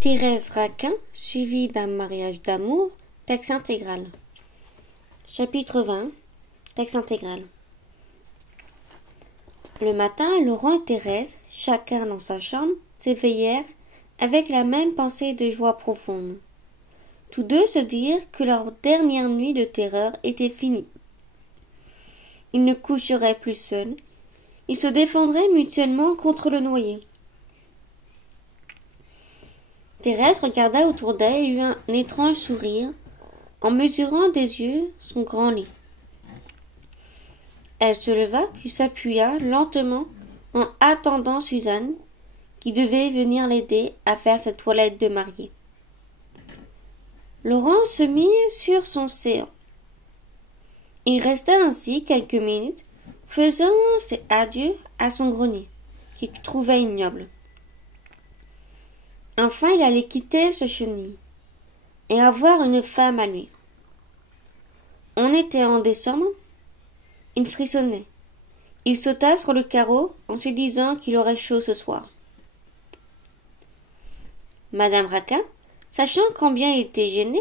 Thérèse Raquin, suivie d'un mariage d'amour, texte intégral. Chapitre 20, texte intégral. Le matin, Laurent et Thérèse, chacun dans sa chambre, s'éveillèrent avec la même pensée de joie profonde. Tous deux se dirent que leur dernière nuit de terreur était finie. Ils ne coucheraient plus seuls, ils se défendraient mutuellement contre le noyer. Thérèse regarda autour d'elle et eut un étrange sourire en mesurant des yeux son grand lit. Elle se leva puis s'appuya lentement en attendant Suzanne, qui devait venir l'aider à faire sa toilette de mariée. Laurent se mit sur son séant. Il resta ainsi quelques minutes, faisant ses adieux à son grenier, qu'il trouvait ignoble. Enfin, il allait quitter ce chenil et avoir une femme à lui. On était en décembre. Il frissonnait. Il sauta sur le carreau en se disant qu'il aurait chaud ce soir. Madame Raquin, sachant combien il était gêné,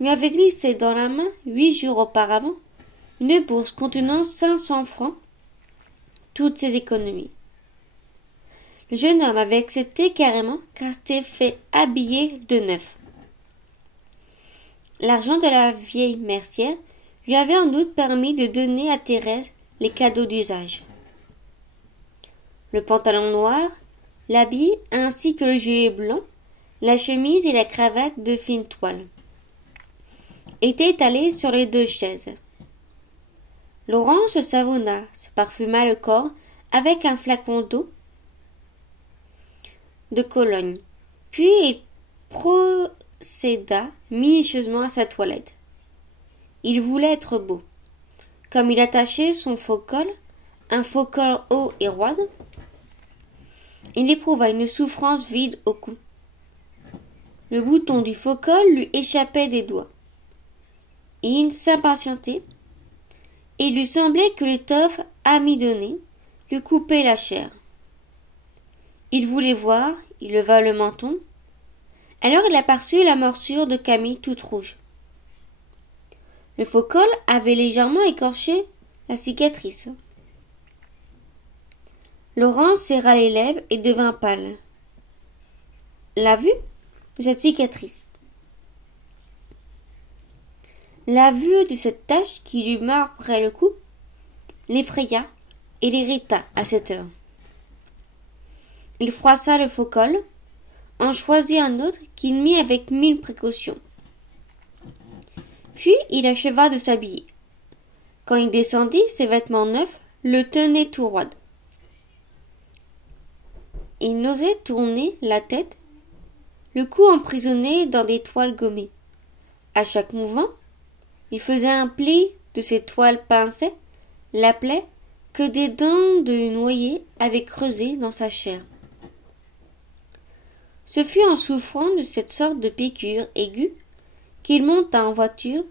lui avait glissé dans la main 8 jours auparavant une bourse contenant 500 francs, toutes ses économies. Le jeune homme avait accepté carrément car s'était fait habiller de neuf. L'argent de la vieille mercière lui avait en outre permis de donner à Thérèse les cadeaux d'usage. Le pantalon noir, l'habit ainsi que le gilet blanc, la chemise et la cravate de fine toile étaient étalés sur les 2 chaises. Laurent se savonna, se parfuma le corps avec un flacon d'eau de Cologne, puis il procéda minutieusement à sa toilette. Il voulait être beau. Comme il attachait son faux col, un faux col haut et roide, il éprouva une souffrance vide au cou. Le bouton du faux col lui échappait des doigts. Il s'impatientait, et il lui semblait que l'étoffe amidonnée lui coupait la chair. Il voulait voir, il leva le menton. Alors il aperçut la morsure de Camille toute rouge. Le faux col avait légèrement écorché la cicatrice. Laurent serra les lèvres et devint pâle. La vue de cette cicatrice, la vue de cette tache qui lui marbrait le cou, l'effraya et l'irrita à cette heure. Il froissa le faux col, en choisit un autre qu'il mit avec 1000 précautions. Puis il acheva de s'habiller. Quand il descendit, ses vêtements neufs le tenaient tout roide. Il n'osait tourner la tête, le cou emprisonné dans des toiles gommées. À chaque mouvement, il faisait un pli de ces toiles pinçaient la plaie que des dents de noyer avaient creusée dans sa chair. Ce fut en souffrant de cette sorte de piqûre aiguë qu'il monta en voiture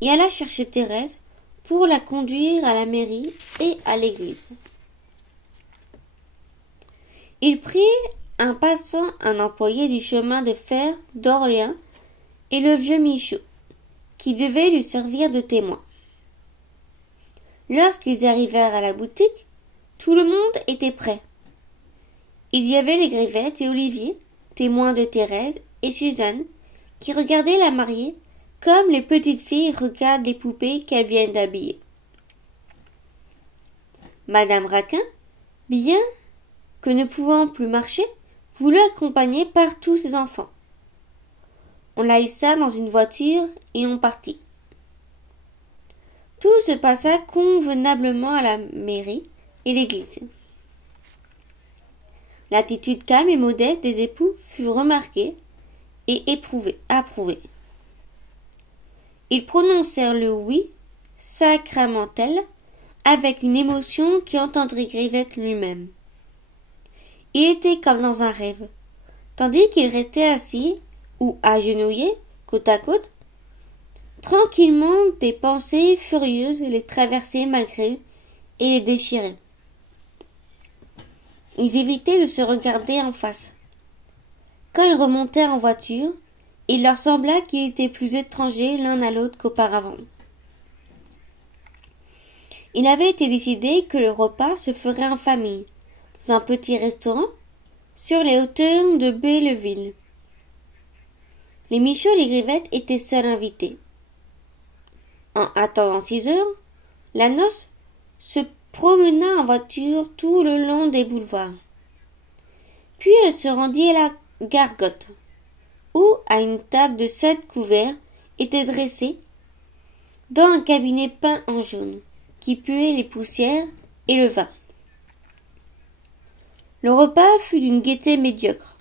et alla chercher Thérèse pour la conduire à la mairie et à l'église. Il prit un passant, un employé du chemin de fer d'Orléans et le vieux Michaud, qui devait lui servir de témoin. Lorsqu'ils arrivèrent à la boutique, tout le monde était prêt. Il y avait les Grivettes et Olivier, témoins de Thérèse, et Suzanne, qui regardaient la mariée comme les petites filles regardent les poupées qu'elles viennent d'habiller. Madame Raquin, bien que ne pouvant plus marcher, voulut accompagner partout ses enfants. On la hissa dans une voiture et on partit. Tout se passa convenablement à la mairie et l'église. L'attitude calme et modeste des époux fut remarquée et approuvée. Ils prononcèrent le oui sacramentel avec une émotion qui entendrit Grivette lui-même. Il était comme dans un rêve, tandis qu'il restait assis ou agenouillé, côte à côte. Tranquillement, des pensées furieuses les traversaient malgré eux et les déchiraient. Ils évitaient de se regarder en face. Quand ils remontèrent en voiture, il leur sembla qu'ils étaient plus étrangers l'un à l'autre qu'auparavant. Il avait été décidé que le repas se ferait en famille, dans un petit restaurant, sur les hauteurs de Belleville. Les Michaud et les Grivettes étaient seuls invités. En attendant 6 heures, la noce se promena en voiture tout le long des boulevards. Puis elle se rendit à la Gargote, où, à une table de 7 couverts, était dressée, dans un cabinet peint en jaune, qui puait les poussières et le vin. Le repas fut d'une gaieté médiocre.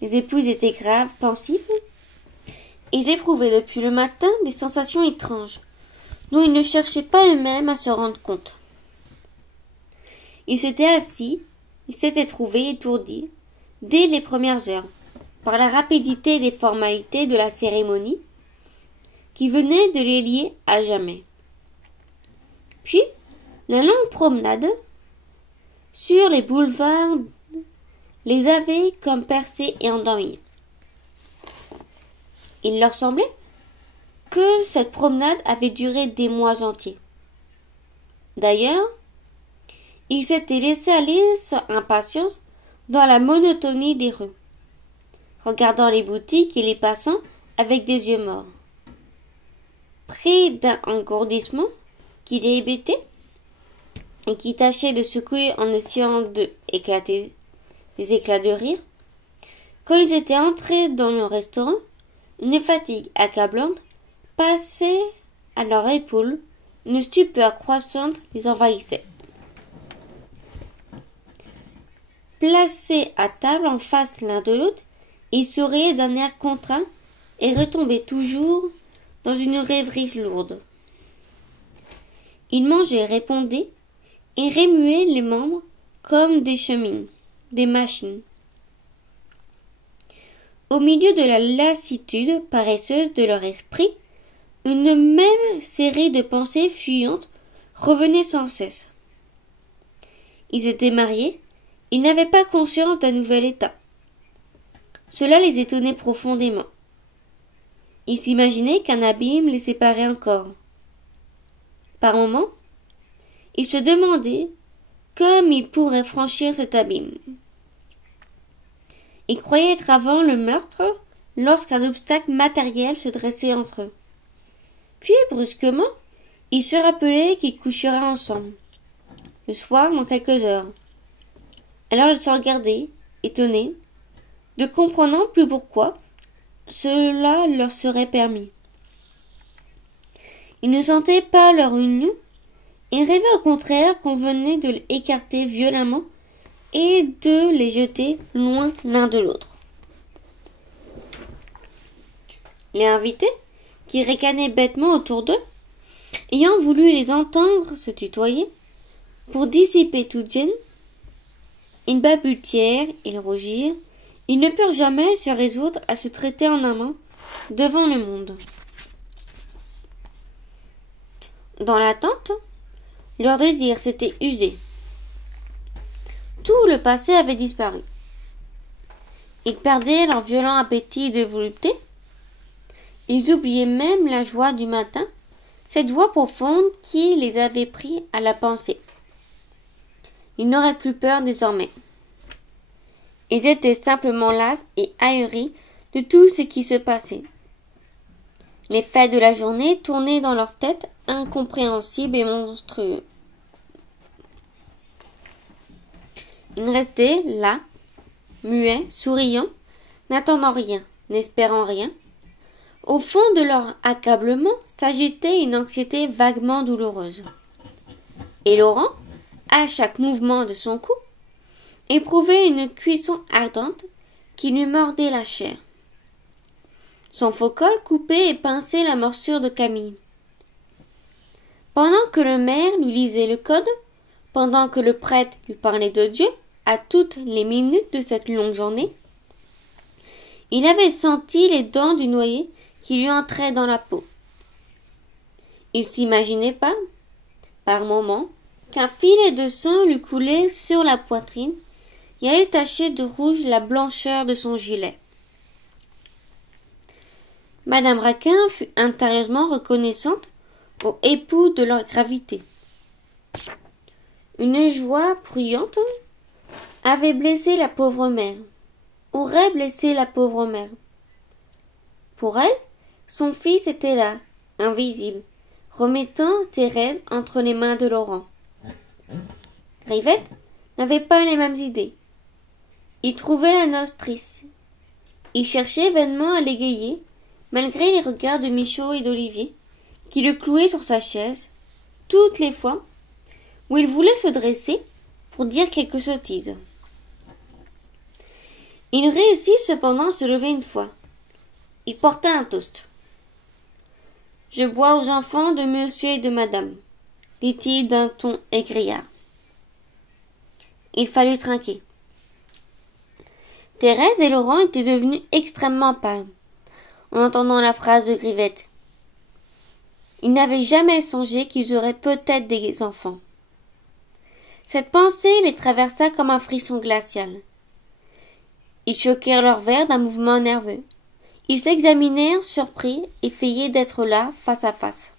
Les épouses étaient graves, pensives. Ils éprouvaient depuis le matin des sensations étranges, dont ils ne cherchaient pas eux-mêmes à se rendre compte. Ils s'étaient assis, ils s'étaient trouvés étourdis, dès les premières heures, par la rapidité des formalités de la cérémonie, qui venait de les lier à jamais. Puis, la longue promenade sur les boulevards les avait comme percés et endormis. Il leur semblait que cette promenade avait duré des mois entiers. D'ailleurs, ils s'étaient laissés aller sans impatience dans la monotonie des rues, regardant les boutiques et les passants avec des yeux morts. Près d'un engourdissement qui les hébétait et qui tâchait de secouer en essayant d'éclater des éclats de rire, quand ils étaient entrés dans le restaurant, une fatigue accablante passait à leur épaule, une stupeur croissante les envahissait. Placés à table en face l'un de l'autre, ils souriaient d'un air contraint et retombaient toujours dans une rêverie lourde. Ils mangeaient, répondaient et remuaient les membres comme des machines. Au milieu de la lassitude paresseuse de leur esprit, une même série de pensées fuyantes revenait sans cesse. Ils étaient mariés, ils n'avaient pas conscience d'un nouvel état. Cela les étonnait profondément. Ils s'imaginaient qu'un abîme les séparait encore. Par moments, ils se demandaient comme ils pourraient franchir cet abîme. Ils croyaient être avant le meurtre lorsqu'un obstacle matériel se dressait entre eux. Puis, brusquement, ils se rappelaient qu'ils coucheraient ensemble, le soir dans quelques heures. Alors ils se regardaient, étonnés, ne comprenant plus pourquoi cela leur serait permis. Ils ne sentaient pas leur union et rêvaient au contraire qu'on venait de les écarter violemment et de les jeter loin l'un de l'autre. Les invités, qui ricanaient bêtement autour d'eux, ayant voulu les entendre se tutoyer, pour dissiper toute gêne, ils babutièrent, ils rougirent, ils ne purent jamais se résoudre à se traiter en amants devant le monde. Dans l'attente, leur désir s'était usé. Tout le passé avait disparu. Ils perdaient leur violent appétit de volupté. Ils oubliaient même la joie du matin, cette joie profonde qui les avait pris à la pensée. Ils n'auraient plus peur désormais. Ils étaient simplement las et ahuris de tout ce qui se passait. Les faits de la journée tournaient dans leur tête, incompréhensibles et monstrueux. Ils restaient là, muets, souriants, n'attendant rien, n'espérant rien. Au fond de leur accablement s'agitait une anxiété vaguement douloureuse. Et Laurent, à chaque mouvement de son cou, éprouvait une cuisson ardente qui lui mordait la chair. Son faux col coupait et pinçait la morsure de Camille. Pendant que le maire lui lisait le code, pendant que le prêtre lui parlait de Dieu, à toutes les minutes de cette longue journée, il avait senti les dents du noyé qui lui entraient dans la peau. Il s'imaginait pas, par moments, qu'un filet de sang lui coulait sur la poitrine et allait tacher de rouge la blancheur de son gilet. Madame Raquin fut intérieurement reconnaissante aux époux de leur gravité. Une joie bruyante avait blessé la pauvre mère, aurait blessé la pauvre mère. Pour elle, son fils était là, invisible, remettant Thérèse entre les mains de Laurent. Rivette n'avait pas les mêmes idées. Il trouvait la noce triste. Il cherchait vainement à l'égayer, malgré les regards de Michaud et d'Olivier, qui le clouaient sur sa chaise, toutes les fois où il voulait se dresser pour dire quelque sottise. Il réussit cependant à se lever une fois. Il porta un toast. « Je bois aux enfants de monsieur et de madame, dit-il d'un ton égrillard. Il fallut trinquer. Thérèse et Laurent étaient devenus extrêmement pâles en entendant la phrase de Rivette. Ils n'avaient jamais songé qu'ils auraient peut-être des enfants. Cette pensée les traversa comme un frisson glacial. Ils choquèrent leurs verres d'un mouvement nerveux. Ils s'examinèrent, surpris, effrayés d'être là, face à face.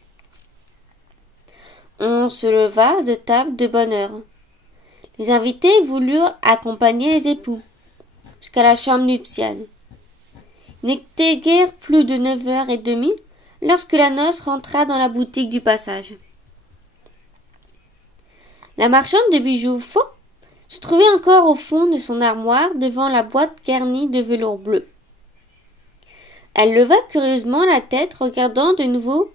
On se leva de table de bonne heure. Les invités voulurent accompagner les époux jusqu'à la chambre nuptiale. Il n'était guère plus de 9h30 lorsque la noce rentra dans la boutique du passage. La marchande de bijoux faux se trouvait encore au fond de son armoire devant la boîte garnie de velours bleu. Elle leva curieusement la tête, regardant de nouveau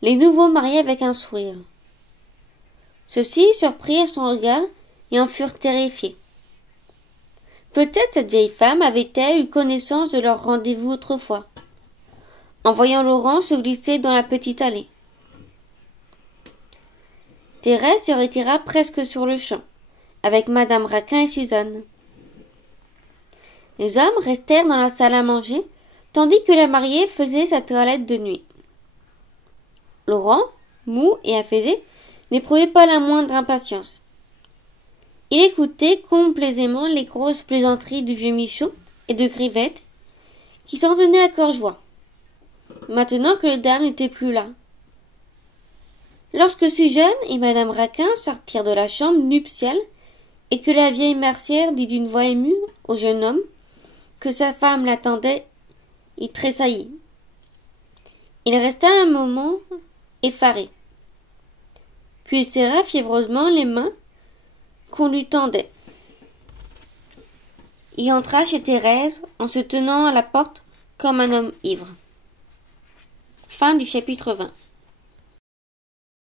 les nouveaux mariés avec un sourire. Ceux-ci surprirent son regard et en furent terrifiés. Peut-être cette vieille femme avait-elle eu connaissance de leur rendez-vous autrefois, en voyant Laurent se glisser dans la petite allée. Thérèse se retira presque sur le champ, avec madame Raquin et Suzanne. Les hommes restèrent dans la salle à manger, tandis que la mariée faisait sa toilette de nuit. Laurent, mou et affaisé, n'éprouvait pas la moindre impatience. Il écoutait complaisamment les grosses plaisanteries du vieux Michaud et de Rivette, qui s'en tenaient à cœur joie, maintenant que le dame n'était plus là. Lorsque Suzanne et madame Raquin sortirent de la chambre nuptiale et que la vieille mercière dit d'une voix émue au jeune homme que sa femme l'attendait, il tressaillit. Il resta un moment effaré, puis il serra fiévreusement les mains qu'on lui tendait. Il entra chez Thérèse en se tenant à la porte comme un homme ivre. Fin du chapitre 20.